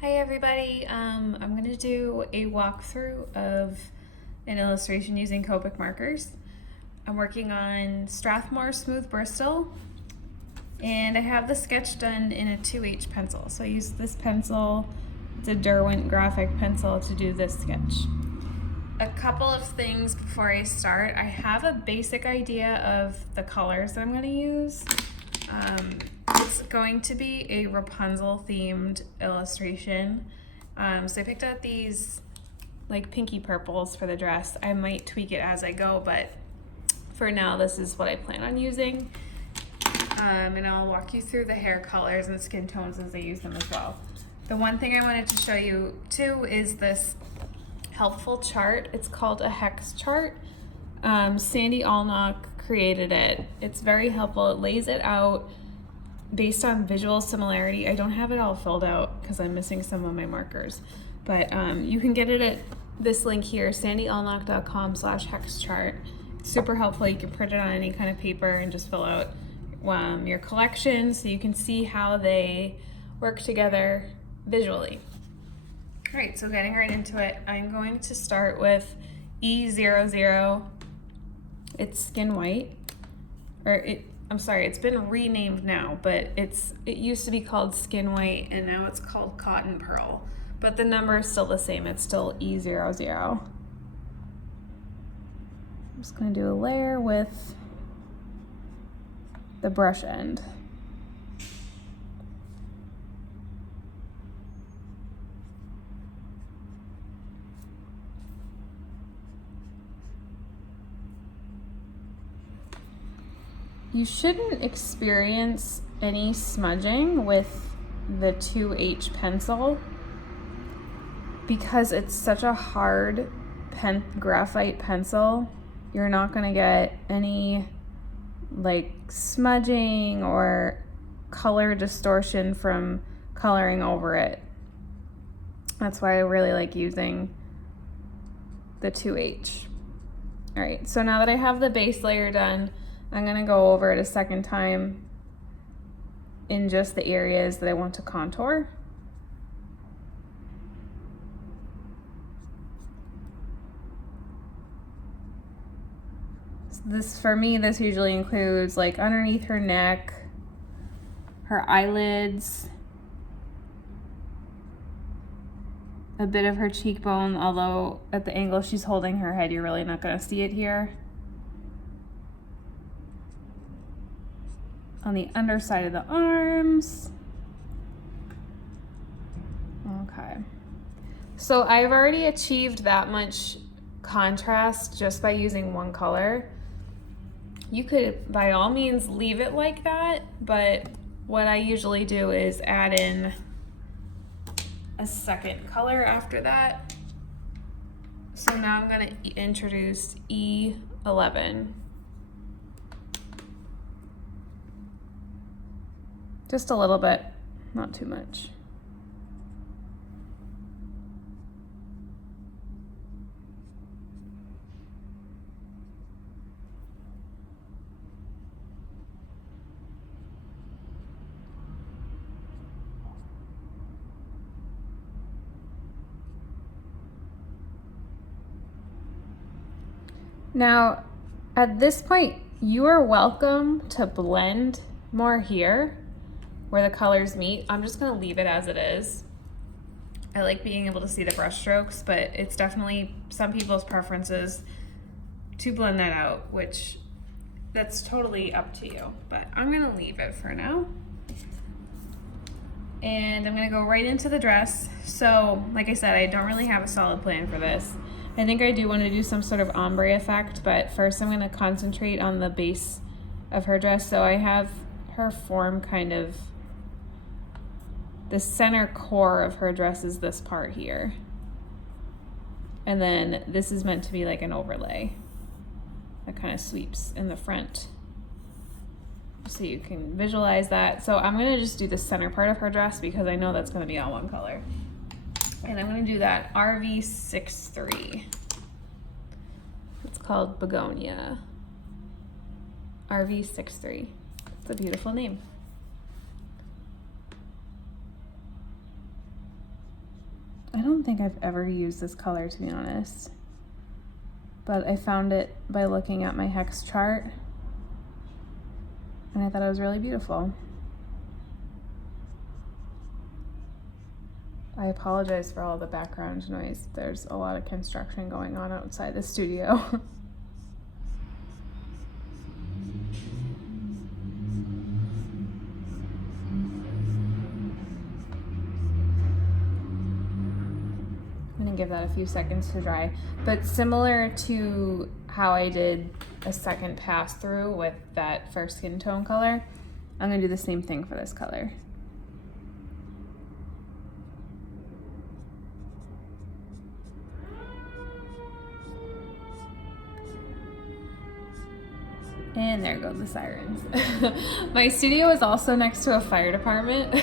Hi everybody, I'm going to do a walkthrough of an illustration using Copic Markers. I'm working on Strathmore Smooth Bristol and I have the sketch done in a 2H pencil. So I used this pencil, it's a Derwent graphic pencil to do this sketch. A couple of things before I start. I have a basic idea of the colors that I'm going to use. It's going to be a Rapunzel themed illustration. So I picked out these like pinky purples for the dress. I might tweak it as I go, but for now this is what I plan on using. And I'll walk you through the hair colors and skin tones as I use them as well. The one thing I wanted to show you too is this helpful chart. It's called a hex chart. Sandy Allnock created it. It's very helpful. It lays it out based on visual similarity. I don't have it all filled out because I'm missing some of my markers, but you can get it at this link here, sandyallnock.com/hex chart. Super helpful. You can print it on any kind of paper and just fill out your collection so you can see how they work together visually. All right, so getting right into it, I'm going to start with E00. It's skin white, I'm sorry, it's been renamed now, but it used to be called Skin White and now it's called Cotton Pearl. But the number is still the same, it's still E00. I'm just gonna do a layer with the brush end. You shouldn't experience any smudging with the 2H pencil because it's such a hard graphite pencil. You're not gonna get any like smudging or color distortion from coloring over it. That's why I really like using the 2H. All right, so now that I have the base layer done, I'm gonna go over it a second time in just the areas that I want to contour. So for me, this usually includes like underneath her neck, her eyelids, a bit of her cheekbone, although at the angle she's holding her head, you're really not gonna see it here. On the underside of the arms. Okay. So I've already achieved that much contrast just by using one color. You could, by all means, leave it like that, but what I usually do is add in a second color after that. So now I'm gonna introduce E11. Just a little bit, not too much. Now, at this point, you are welcome to blend more here where the colors meet. I'm just gonna leave it as it is. I like being able to see the brush strokes, but it's definitely some people's preferences to blend that out, which that's totally up to you, but I'm gonna leave it for now. And I'm gonna go right into the dress. So, like I said, I don't really have a solid plan for this. I think I do wanna do some sort of ombre effect, but first I'm gonna concentrate on the base of her dress. So I have her form kind of, the center core of her dress is this part here. And then this is meant to be like an overlay that kind of sweeps in the front. So you can visualize that. So I'm gonna just do the center part of her dress because I know that's gonna be all one color. And I'm gonna do that RV63. It's called Begonia. RV63. It's a beautiful name. I don't think I've ever used this color, to be honest, but I found it by looking at my hex chart and I thought it was really beautiful. I apologize for all the background noise. There's a lot of construction going on outside the studio. I'm gonna give that a few seconds to dry, but similar to how I did a second pass through with that first skin tone color, I'm gonna do the same thing for this color. And there go the sirens. My studio is also next to a fire department,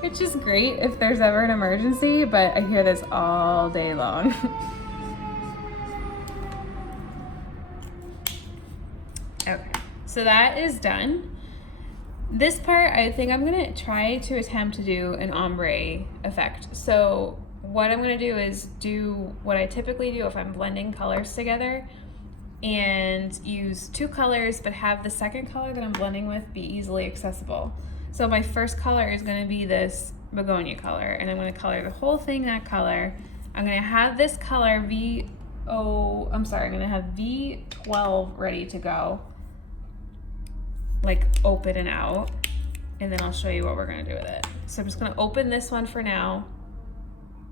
which is great if there's ever an emergency, but I hear this all day long. Okay, so that is done. This part, I think I'm gonna try to attempt to do an ombre effect. So what I'm gonna do is do what I typically do if I'm blending colors together, and use two colors, but have the second color that I'm blending with be easily accessible. So my first color is gonna be this begonia color, and I'm gonna color the whole thing that color. I'm gonna have this color I'm gonna have V12 ready to go, like open and out, and then I'll show you what we're gonna do with it. So I'm just gonna open this one for now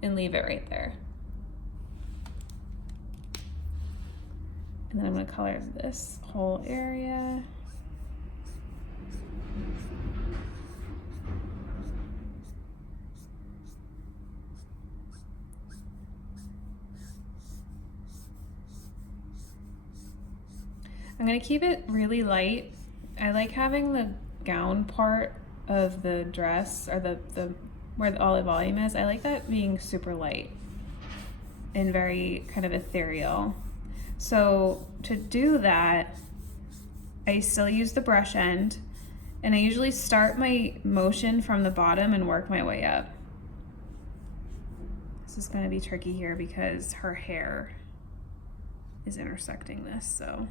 and leave it right there. And then I'm gonna color this whole area. I'm gonna keep it really light. I like having the gown part of the dress, or the where all the volume is, I like that being super light and very kind of ethereal. So to do that, I still use the brush end, and I usually start my motion from the bottom and work my way up. This is gonna be tricky here because her hair is intersecting this, so.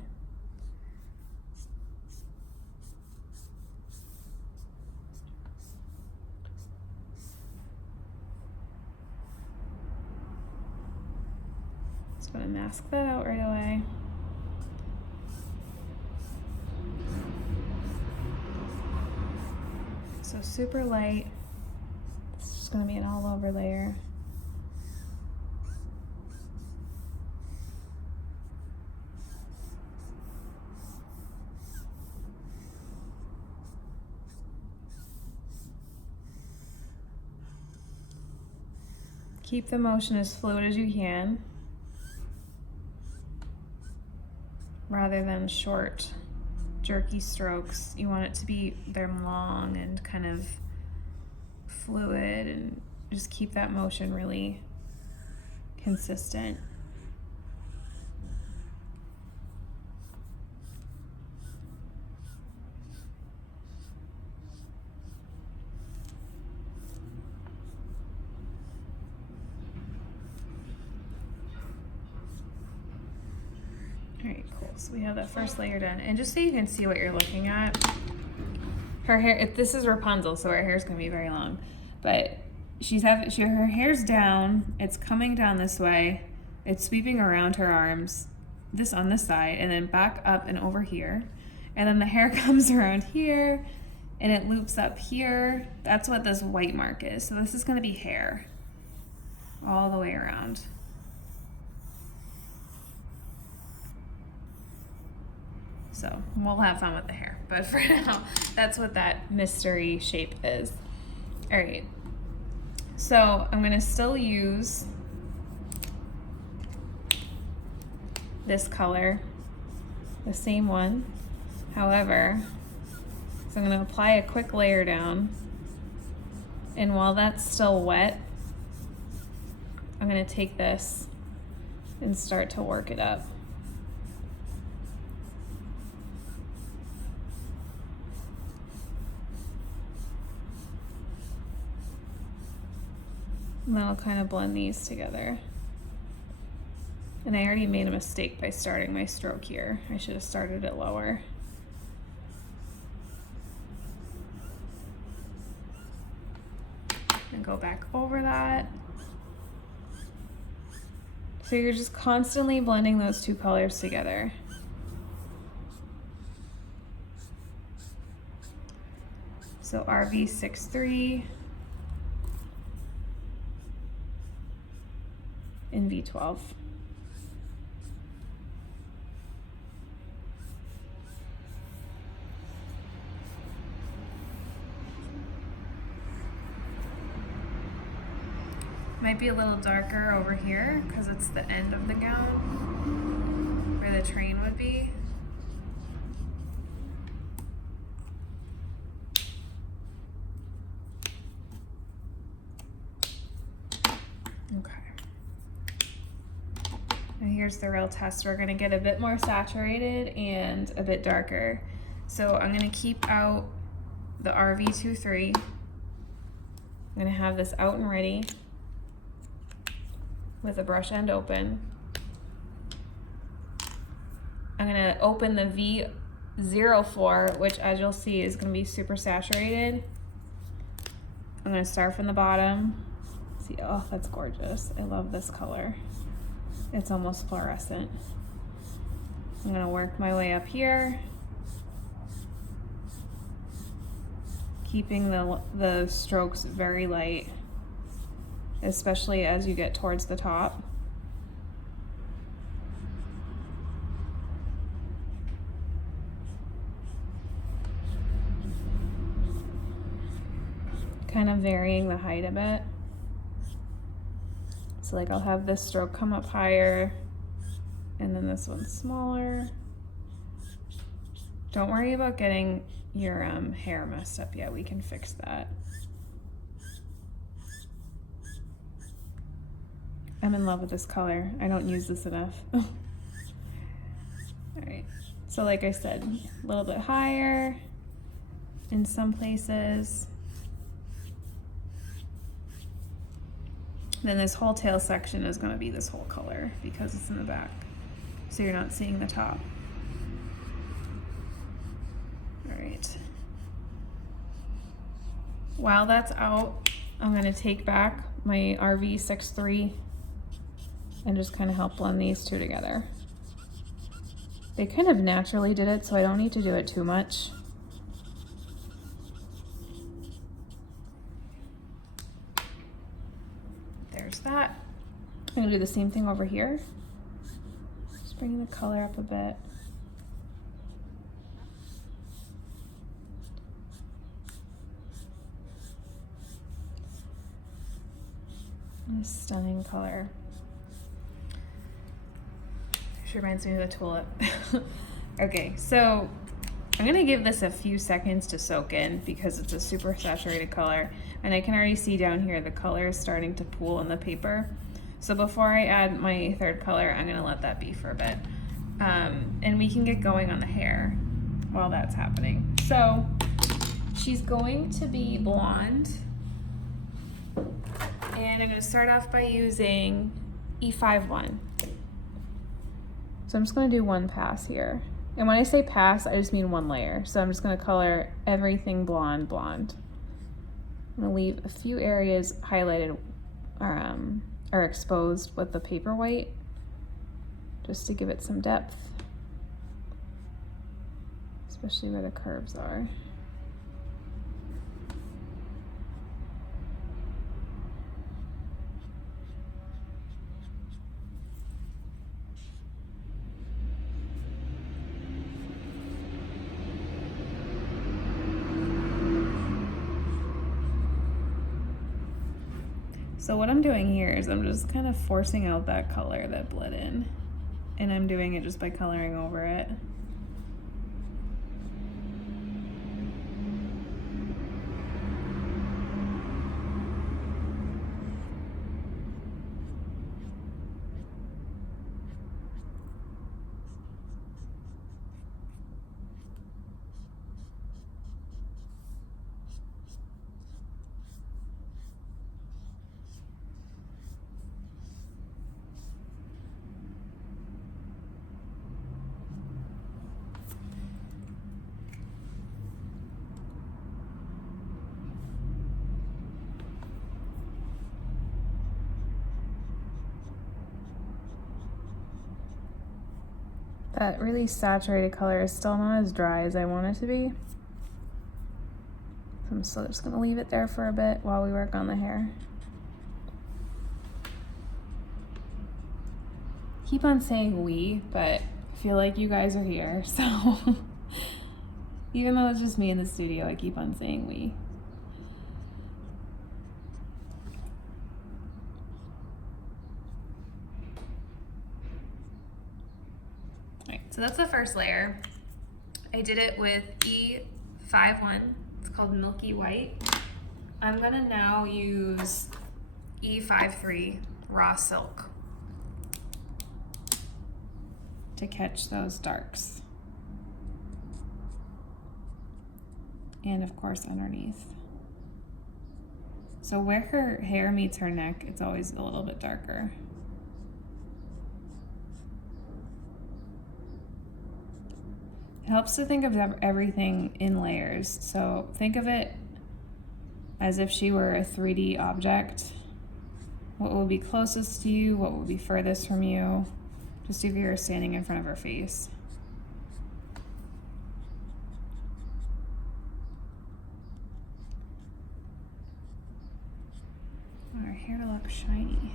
Just gonna mask that out right away. So super light. It's just gonna be an all over layer. Keep the motion as fluid as you can, rather than short, jerky strokes. You want it to be them long and kind of fluid, and just keep that motion really consistent. All right, cool. So we have that first layer done. And just so you can see what you're looking at, her hair, this is Rapunzel, so her hair's gonna be very long, but her hair's down, it's coming down this way, it's sweeping around her arms, this on this side, and then back up and over here. And then the hair comes around here, and it loops up here. That's what this white mark is. So this is gonna be hair all the way around. So we'll have fun with the hair, but for now, that's what that mystery shape is. All right, so I'm gonna still use this color, the same one. However, so I'm gonna apply a quick layer down, and while that's still wet, I'm gonna take this and start to work it up. And then I'll kind of blend these together. And I already made a mistake by starting my stroke here. I should have started it lower. And go back over that. So you're just constantly blending those two colors together. So RV63 and V12. Might be a little darker over here because it's the end of the gown where the train would be. Okay. And here's the real test. We're gonna get a bit more saturated and a bit darker. So I'm gonna keep out the RV23. I'm gonna have this out and ready with the brush end open. I'm gonna open the V04, which as you'll see is gonna be super saturated. I'm gonna start from the bottom. See, oh, that's gorgeous. I love this color. It's almost fluorescent. I'm gonna work my way up here, keeping the strokes very light, especially as you get towards the top. Kind of varying the height a bit. So like I'll have this stroke come up higher and then this one's smaller. Don't worry about getting your hair messed up yet. We can fix that. I'm in love with this color. I don't use this enough. All right, so like I said, a little bit higher in some places. Then this whole tail section is gonna be this whole color because it's in the back. So you're not seeing the top. All right. While that's out, I'm gonna take back my RV63 and just kind of help blend these two together. They kind of naturally did it, so I don't need to do it too much. There's that. I'm gonna do the same thing over here. Just bringing the color up a bit. A stunning color. She reminds me of the tulip. Okay, so I'm gonna give this a few seconds to soak in because it's a super saturated color, and I can already see down here the color is starting to pool in the paper. So before I add my third color, I'm gonna let that be for a bit. And we can get going on the hair while that's happening. So she's going to be blonde, and I'm gonna start off by using E51. So I'm just gonna do one pass here. And when I say pass, I just mean one layer. So I'm just gonna color everything blonde, blonde. I'm gonna leave a few areas highlighted or exposed with the paper white, just to give it some depth, especially where the curves are. So what I'm doing here is I'm just kind of forcing out that color that bled in, and I'm doing it just by coloring over it. That really saturated color is still not as dry as I want it to be. So I'm still just gonna leave it there for a bit while we work on the hair. Keep on saying we, but I feel like you guys are here, so even though it's just me in the studio, I keep on saying we. So that's the first layer. I did it with E51. It's called Milky White. I'm gonna now use E53 Raw Silk to catch those darks. And of course underneath. So where her hair meets her neck, it's always a little bit darker. It helps to think of everything in layers. So think of it as if she were a 3D object. What will be closest to you? What will be furthest from you? Just if you're standing in front of her face. Want her hair to look shiny.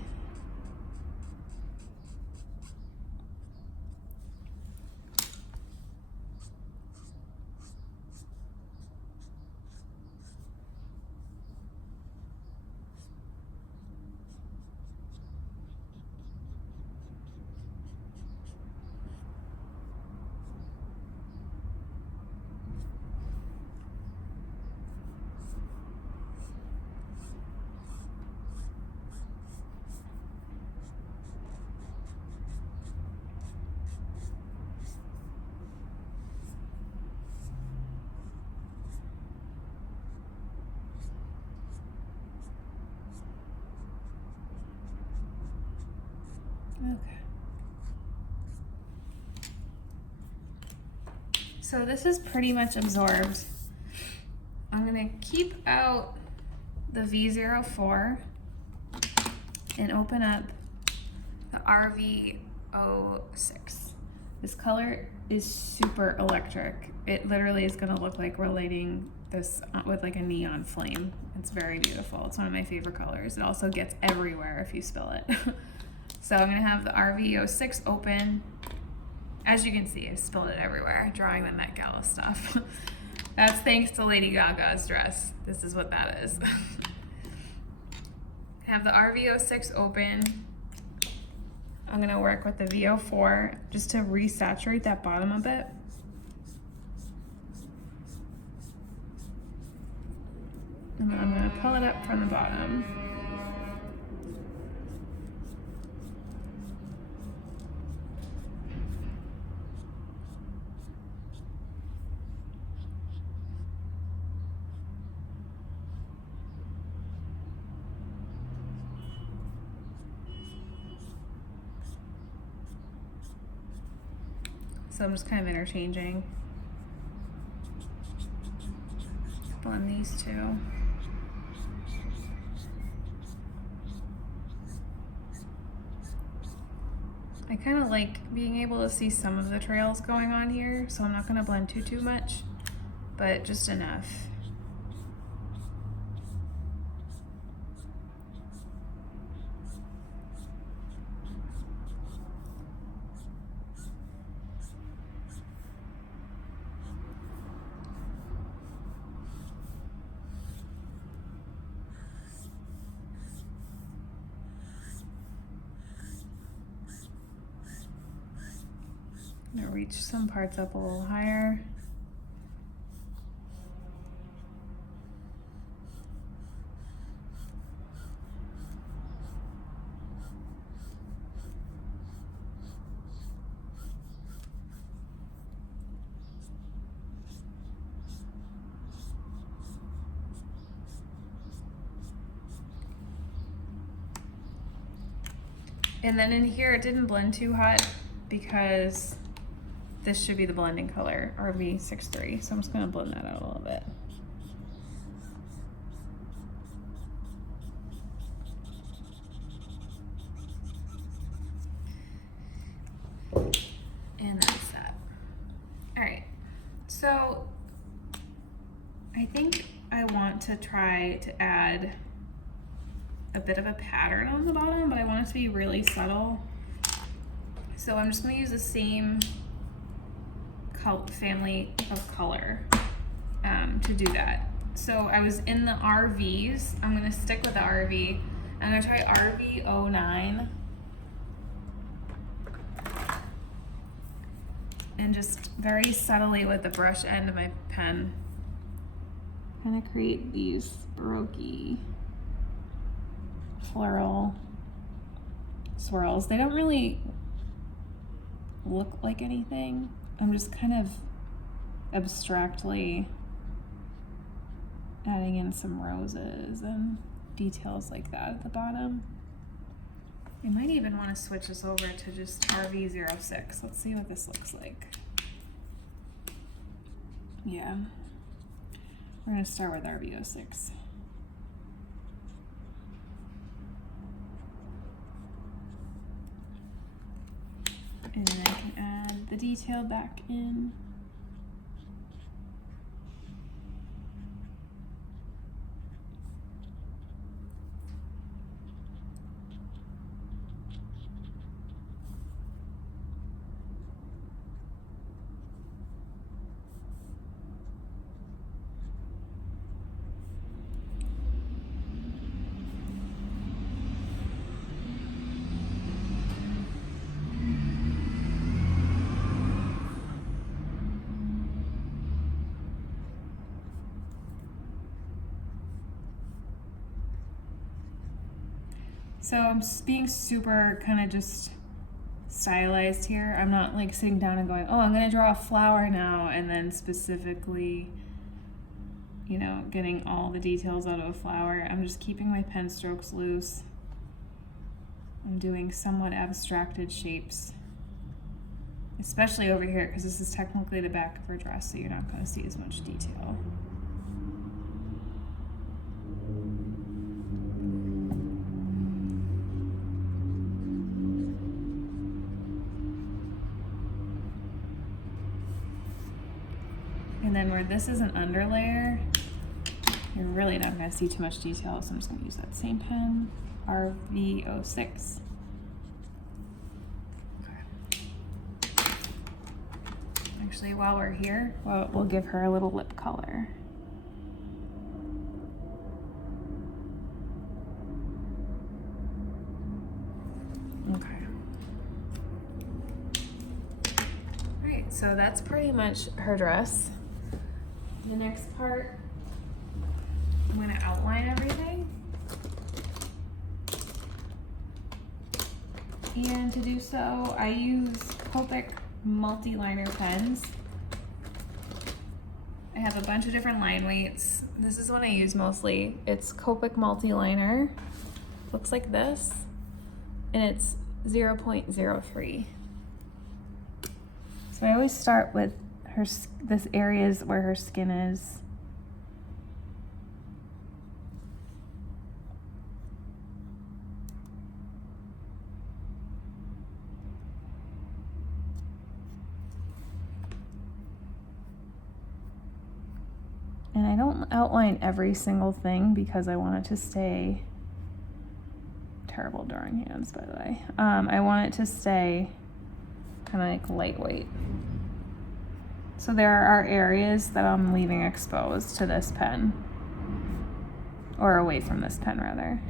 Okay. So this is pretty much absorbed. I'm gonna keep out the V04 and open up the RV06. This color is super electric. It literally is gonna look like we're lighting this with like a neon flame. It's very beautiful. It's one of my favorite colors. It also gets everywhere if you spill it. So I'm gonna have the RV06 open. As you can see, I spilled it everywhere, drawing the Met Gala stuff. That's thanks to Lady Gaga's dress. This is what that is. Have the RV06 open. I'm gonna work with the V04 just to resaturate that bottom a bit. And then I'm gonna pull it up from the bottom. So I'm just kind of interchanging. Blend these two. I kind of like being able to see some of the trails going on here, so I'm not going to blend too much, but just enough. I'm gonna reach some parts up a little higher. And then in here, it didn't blend too hot because this should be the blending color, RV63. So I'm just gonna blend that out a little bit. And that's So I think I want to try to add a bit of a pattern on the bottom, but I want it to be really subtle. So I'm just going to use the same family of color to do that. So I was in the RVs. I'm going to stick with the RV. I'm going to try RV09. And just very subtly with the brush end of my pen, kind of create these baroque floral swirls. They don't really look like anything. I'm just kind of abstractly adding in some roses and details like that at the bottom. I might even want to switch this over to just RV06. Let's see what this looks like. Yeah, we're going to start with RV06. And then I can add the detail back in. So I'm being super kind of just stylized here. I'm not like sitting down and going, oh, I'm gonna draw a flower now, and then specifically, you know, getting all the details out of a flower. I'm just keeping my pen strokes loose. I'm doing somewhat abstracted shapes, especially over here, because this is technically the back of her dress, so you're not gonna see as much detail. And then where this is an underlayer, you're really not going to see too much detail, so I'm just going to use that same pen, RV06. Okay. Actually, while we're here, we'll give her a little lip color. Okay. All right, so that's pretty much her dress. The next part, I'm going to outline everything. And to do so, I use Copic multi-liner pens. I have a bunch of different line weights. This is what I use mostly. It's Copic multi-liner. Looks like this. And it's 0.03. So I always start with this areas where her skin is. And I don't outline every single thing because I want it to stay, terrible drawing hands by the way. I want it to stay kind of like lightweight. So there are areas that I'm leaving exposed to this pen, or away from this pen rather.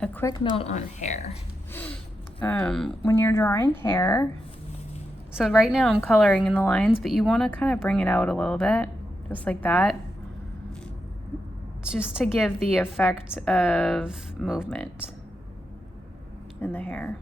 a quick note on hair. When you're drawing hair, so right now I'm coloring in the lines, but you want to kind of bring it out a little bit, just like that, just to give the effect of movement in the hair.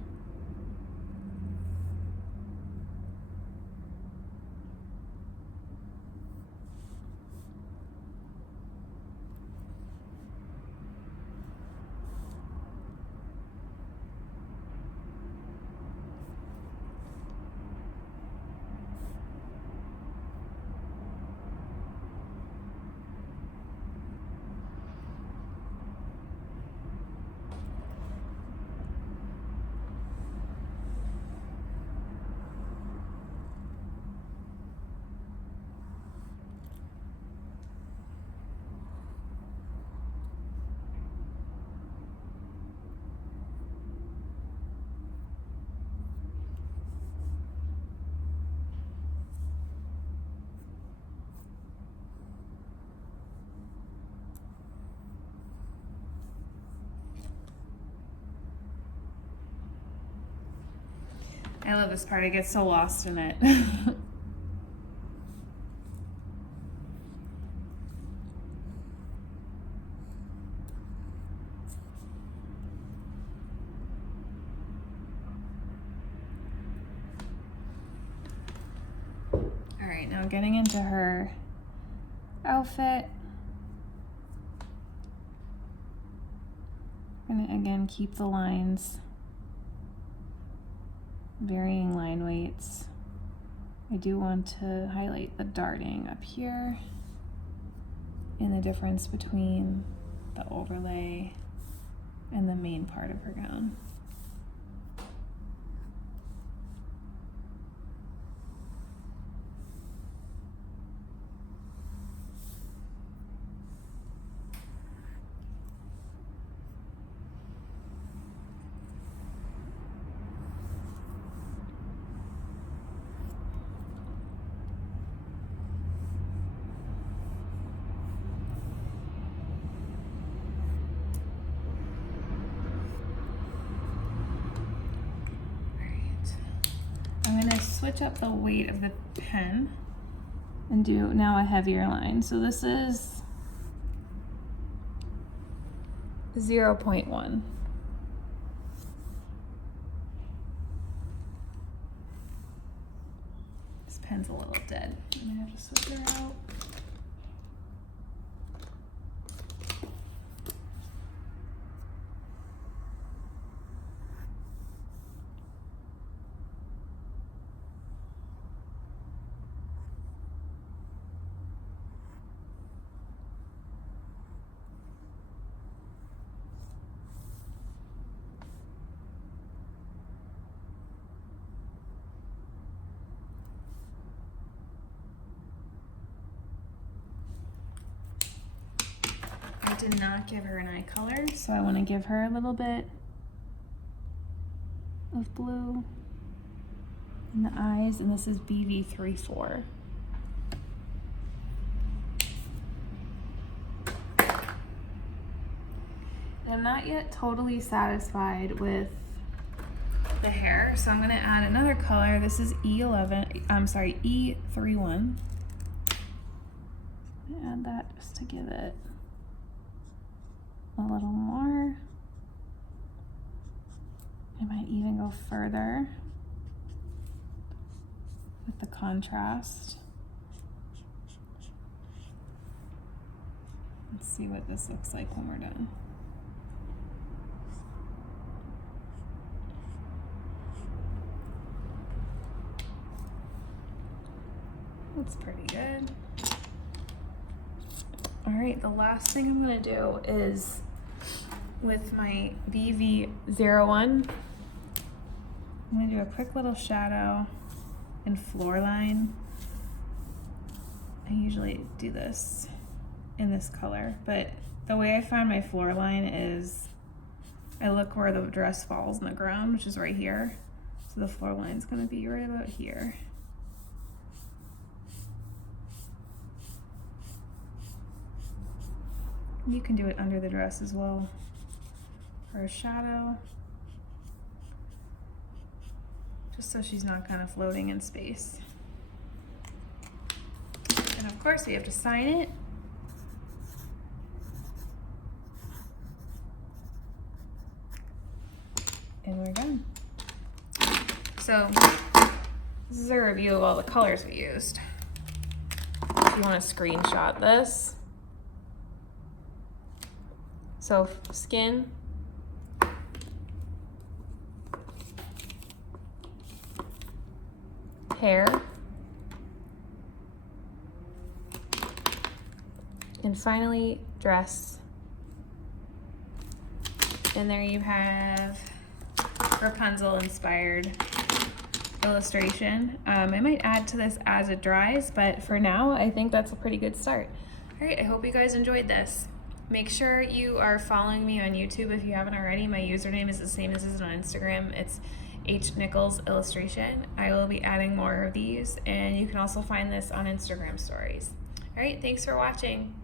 I love this part, I get so lost in it. All right, now getting into her outfit. I'm gonna again keep the lines, varying line weights. I do want to highlight the darting up here and the difference between the overlay and the main part of her gown. I'm gonna switch up the weight of the pen and do now a heavier line. So this is 0.1. This pen's a little dead. I'm gonna have to switch her out. I did not give her an eye color, so I want to give her a little bit of blue in the eyes, and this is BV34. And I'm not yet totally satisfied with the hair, so I'm going to add another color. This is E31. Add that just to give it a little more. I might even go further with the contrast. Let's see what this looks like when we're done. Looks pretty good. All right, the last thing I'm gonna do is with my BV01, I'm gonna do a quick little shadow and floor line. I usually do this in this color, but the way I find my floor line is I look where the dress falls on the ground, which is right here. So the floor line's gonna be right about here. You can do it under the dress as well, for a shadow, just so she's not kind of floating in space. And of course we have to sign it. And we're done. So this is a review of all the colors we used. If you want to screenshot this. So skin, hair, and finally dress. And there you have Rapunzel-inspired illustration. I might add to this as it dries, but for now I think that's a pretty good start. All right, I hope you guys enjoyed this. Make sure you are following me on YouTube if you haven't already. My username is the same as it is on Instagram. It's Nichols illustration. I will be adding more of these, and you can also find this on Instagram stories. All right, thanks for watching.